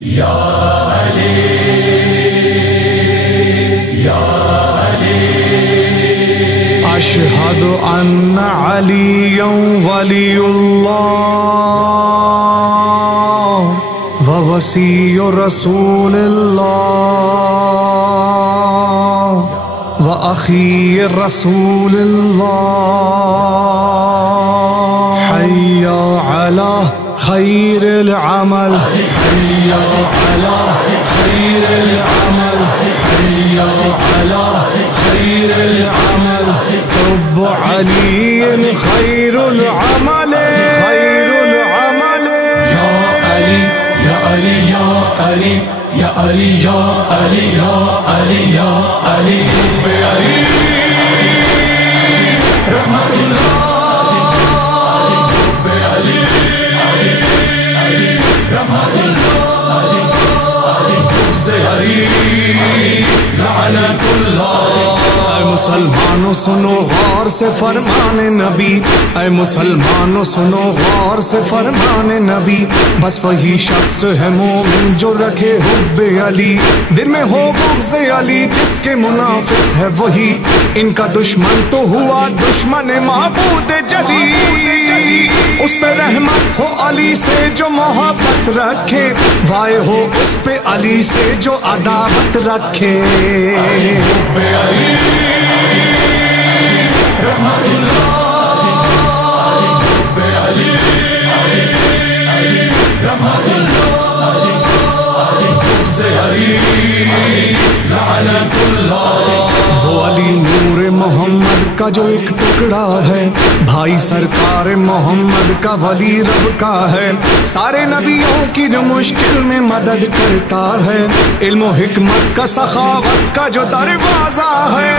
یا علی یا علی اشہد ان علی ولی اللہ ووصی رسول اللہ واخی رسول اللہ حی علی خیر العمل حی علی خیر العمل حی علی خیر العمل حب علی خیر العمل خیر العمل یا علی یا علی یا علی یا علی یا علی یا علی یا علی حب علی رحمت اللہ حب علی رحمت اللہ حفظ علی لعنت اللہ۔ اے مسلمانوں سنو غور سے فرمان نبی، اے مسلمانوں سنو غور سے فرمان نبی، بس وہی شخص ہے مومن جو رکھے حب علی، دل میں ہو بغض علی، جس کے منافق ہے وہی ان کا دشمن تو ہوا دشمن معبود جلی، اس پہ رحمت ہو علی سے جو محبت رکھے، وائے ہو اس پہ علی سے جو عداوت رکھے۔ حب علی رحمت اللہ حب علی رحمت اللہ حفظ علی لعنت اللہ۔ وہ علی نور محمد کا جو ایک ٹکڑا ہے، بھائی سرکار محمد کا ولی رب کا ہے، سارے نبیوں کی جو مشکل میں مدد کرتا ہے، علم و حکمت کا سخاوت کا جو دروازہ ہے،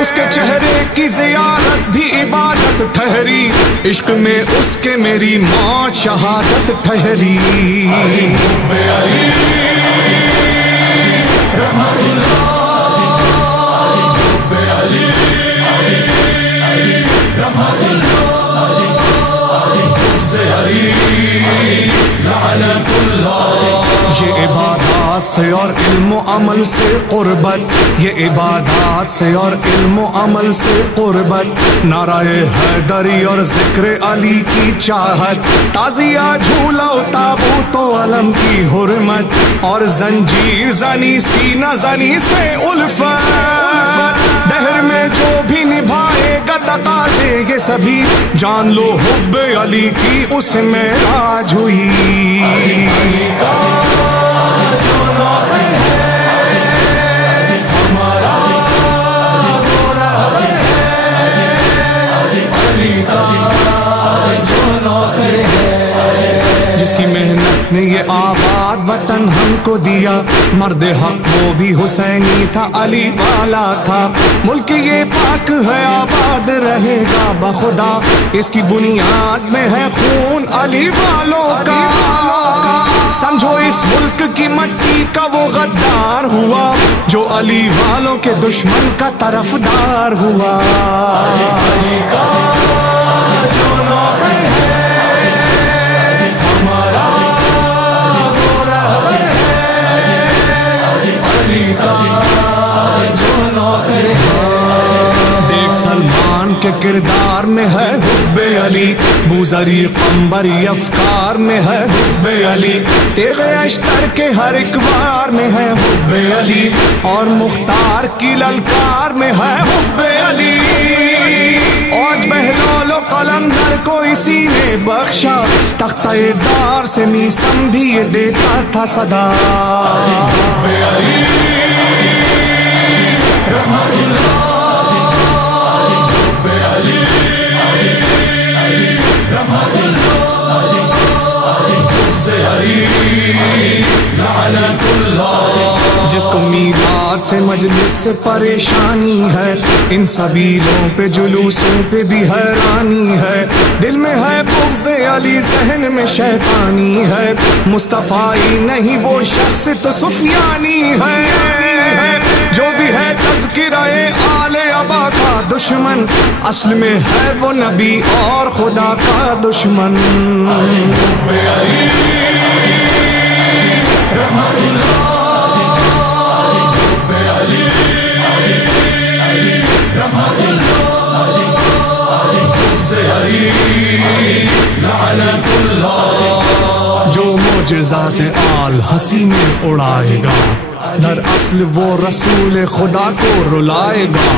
اس کے چہرے کی زیارت بھی عبادت ٹھہری، عشق میں اس کے میری موت شہادت ٹھہری۔ حب علی رحمت اللہ حب علی رحمت اللہ حفظ علی لعنت اللہ۔ یہ عبادات سے اور علم و عمل سے قربت، یہ عبادات سے اور علم و عمل سے قربت، نعرہ حیدری اور ذکر علی کی چاہت، تازیہ جھولا و تابوت و علم کی حرمت، اور زنجیر زنی سینہ زنی سے الفت، دہر میں جو بھی نبھائے گا تقاضے یہ سبھی، جان لو حب علی کی اس میں راج ہوئی۔ علی کا جو نوکر ہے ہمارا وہ رہبر ہے، علی کا جو نوکر ہے، جس کی محنت نے یہ آباد وطن ہم کو دیا، مرد حق وہ بھی حسینی تھا، علی والا تھا، ملک یہ پاک ہے آباد رہے گا بخدا، اس کی بنیاد میں ہے خون علی والوں کا، سمجھو اس ملک کی مٹی کا وہ غدار ہوا جو علی والوں کے دشمن کا طرفدار ہوا۔ علی کا جو نوکر ہے ہمارا وہ رہبر ہے، علی کا جو نوکر ہے۔ دیکھ سلمان کے کردار میں ہے حب علی، بوذری قمبری افکار میں ہے حب علی، تیغ اشتر کے ہر ایک وار میں ہے حب علی، اور مختار کی للکار میں ہے حب علی، اوج بہلول و قلندر کو اسی نے بخشا، تختہ دار سے میسم بھی یہ دیتا تھا صدا۔ حب علی رحمت اللہ حب علی رحمت اللہ حفظ علی لعنت اللہ۔ جس کو میلاد سے مجلس سے پریشانی ہے، ان سبیلوں پہ جلوسوں پہ بھی حیرانی ہے، دل میں ہے بغض علی ذہن میں شیطانی ہے، مصطفی نہیں وہ شخص تو سفیانی ہے، جو بھی ہے تذکرہ آل ابا کا دشمن، اصل میں ہے وہ نبی اور خدا کا دشمن۔ حب علی تجھے ذات آل ہنسی میں اڑائے گا، در اصل وہ رسول خدا کو رلائے گا،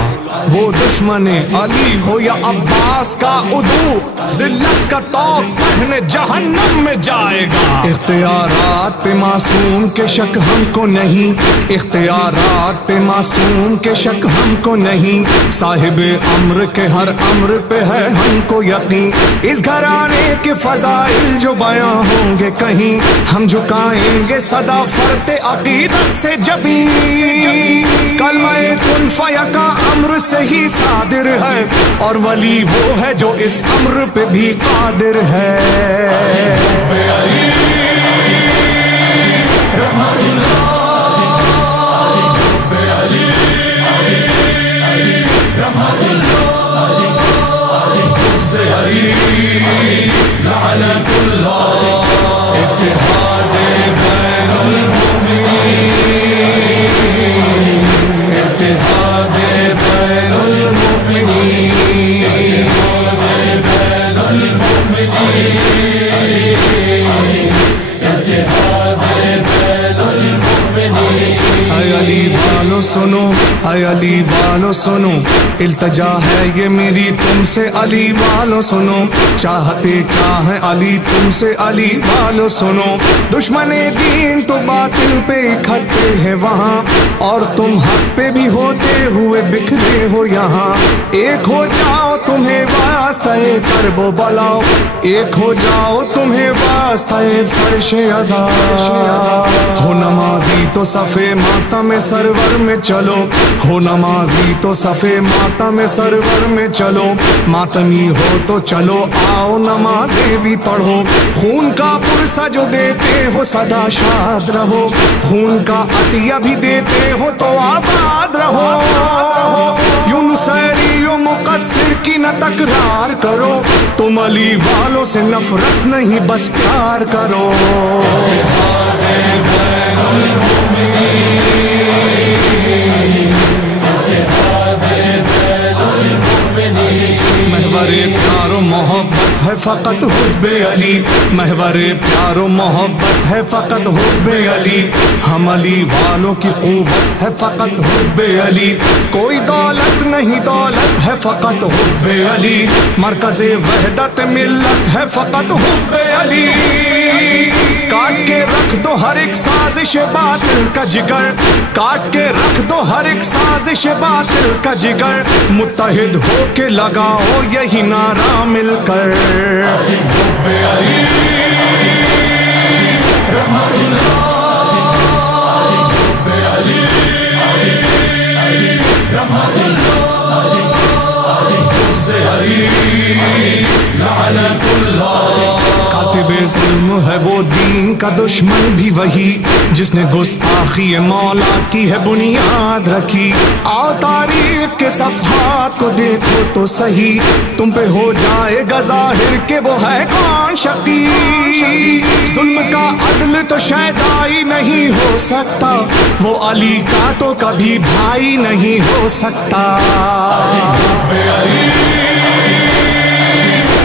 وہ دشمن علی ہو یا عباس کا عدو، ذلت کا طوق پہنے جہنم میں جائے گا۔ اختیارات پہ معصوم کے شک ہم کو نہیں، اختیارات پہ معصوم کے شک ہم کو نہیں، صاحب امر کے ہر امر پہ ہے ہم کو یقین، اس گھرانے کے فضائل جو بیاں ہوں گے کہیں، ہم جھکائیں گے صدا فرت عقیدت سے جبیں، کلمہ کن فیکا امر سے ہی صادر ہے، اور ولی وہ ہے جو اس امر پہ بھی قادر ہے۔ سنو اے علی والو سنو، التجا ہے یہ میری تم سے علی والو سنو، چاہتے کیا ہے علی تم سے علی والو سنو، دشمن دین تو باطل پہ اکٹھے ہیں وہاں، اور تم حق پہ بھی ہوتے ہوئے بکھرے ہو یہاں، ایک ہو جاؤ تمہیں واسطہ کرب و بلاؤ، ایک ہو جاؤ تمہیں واسطہ فرش عزا، ہو نمازی تو صفے ماتم سرور میں چلو، ہو نمازی تو صفے ماتم سرور میں چلو، ماتمی ہو تو چلو آؤ نمازیں بھی پڑھو، خون کا پرسہ جو دیتے ہو سدا شاد رہو، خون کا عطیہ بھی دیتے ہو تو آباد رہو، یوں نصیری و مقصر کی نہ تکرار کرو، تم علی والوں سے نفرت نہیں بس پیار کرو۔ محور پیار و محبت ہے فقط حب علی، محور پیار و محبت ہے فقط حب علی، ہم علی والوں کی قوت ہے فقط حب علی، کوئی دولت نہیں دولت ہے فقط حب علی، مرکز وحدت ملت ہے فقط حب علی، کاٹ کے رکھ دو ہر ایک سازش باطل کا جگر، کاٹ کے رکھ دو ہر ایک سازش باطل کا جگر، متحد ہو کے لگاؤ یہی نعرہ مل کر، حب علی رحمت اللہ، حب علی رحمت اللہ، حب علی لعنت اللہ، کاتب ظلم ہے وہ دین کا دشمن بھی وہی، جس نے گستاخی مولا کی ہے بنیاد رکھی، آؤ تاریخ کے صفحات کو دیکھو تو صحیح، تم پہ ہو جائے گا ظاہر کہ وہ ہے کون شقی، ظلم کا عدل تو شیدائی نہیں ہو سکتا، وہ علی کا تو کبھی بھائی نہیں ہو سکتا،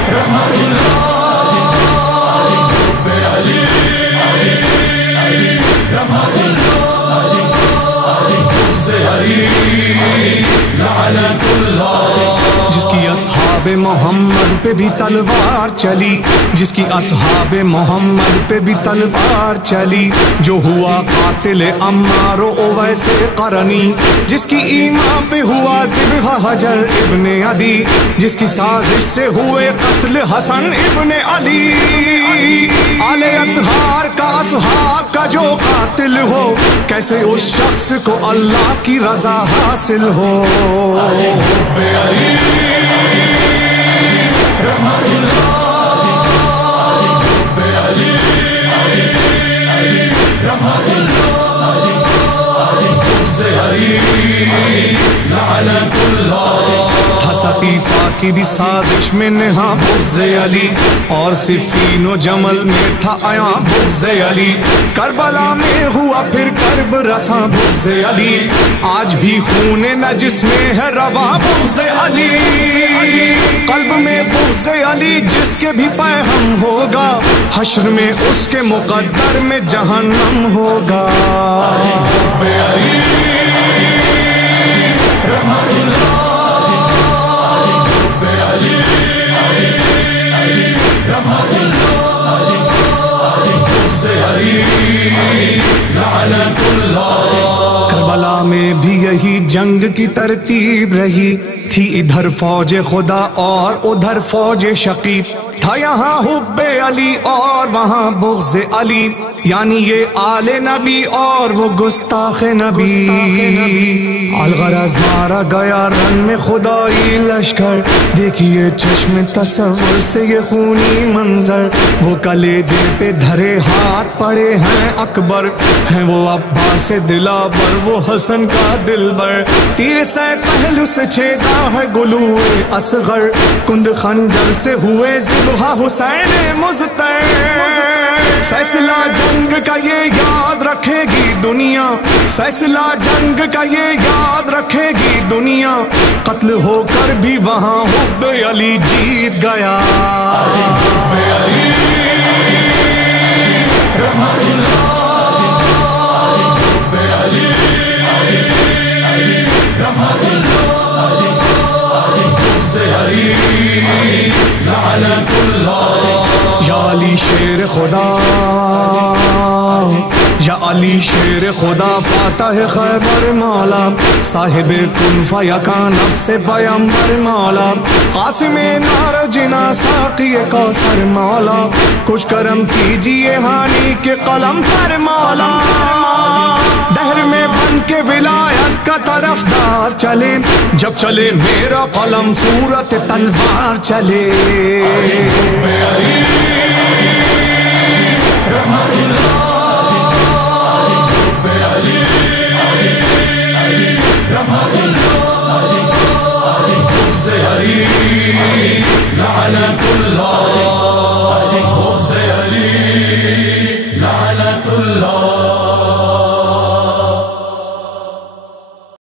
رحمت اللہ، رحمت اللہ، لعنت اللہ، جس کی اصحاب محمد پہ بھی تلوار چلی، جس کی اصحاب محمد پہ بھی تلوار چلی، جو ہوا قاتل عمار و اویس قرنی، جس کی ایمان پہ ہوا ذبح حجر ابن عدی، جس کی سازش سے ہوئے قتل حسن ابن علی، آل اطہار کا اصحاب کا جو قاتل ہو، کیسے اس شخص کو اللہ کی رضا حاصل ہو، حب علی رحمت اللہ، حب علی رحمت اللہ، حب علی لعنت اللہ، تھا سقیفہ کی کی بھی سازش میں نہا بغض علی، اور صفین و جمل میں تھا عیاں بغض علی، کربلا میں ہوا پھر کرب رساں بغض علی، آج بھی خون نجس میں ہے رواں بغض علی، قلب میں بغض علی جس کے بھی پیہم ہوگا، حشر میں اس کے مقدر میں جہنم ہوگا۔ کربلا میں بھی یہی جنگ کی ترتیب رہی تھی، ادھر فوج خدا اور ادھر فوج شقیق، تھا یہاں حب علی اور وہاں بغض علی، یعنی یہ آل نبی اور وہ گستاخ نبی۔ الغرض مارا گیا رن میں خدائی لشکر، دیکھیے چشم تصور سے یہ خونی منظر، وہ کلیجے پہ دھرے ہاتھ پڑے ہیں اکبر، ہیں وہ عباس دلاور وہ حسن کا دلبر، تیر سے پہلو سے چھیدا ہے گلوئے اصغر، کند خنجر سے ہوئے ذبح حسین مزتر، فیصلہ جنگ کا یہ یاد رکھے گی دنیا، فیصلہ جنگ کا یہ یاد رکھے گی دنیا، قتل ہو کر بھی وہاں حب علی جیت گیا۔ یا علی شیر خدا، یا علی شیر خدا، فاتح خیبر مولا، صاحب کن فیکان نفس پیمبر مولا، قاسم نار جنا ساقی کوثر مولا، کچھ کرم کیجئے ہانی کے قلم پر مولا، دہر میں بن کے ولایت کا طرفدار چلے، جب چلے میرا قلم صورت تلوار چلے۔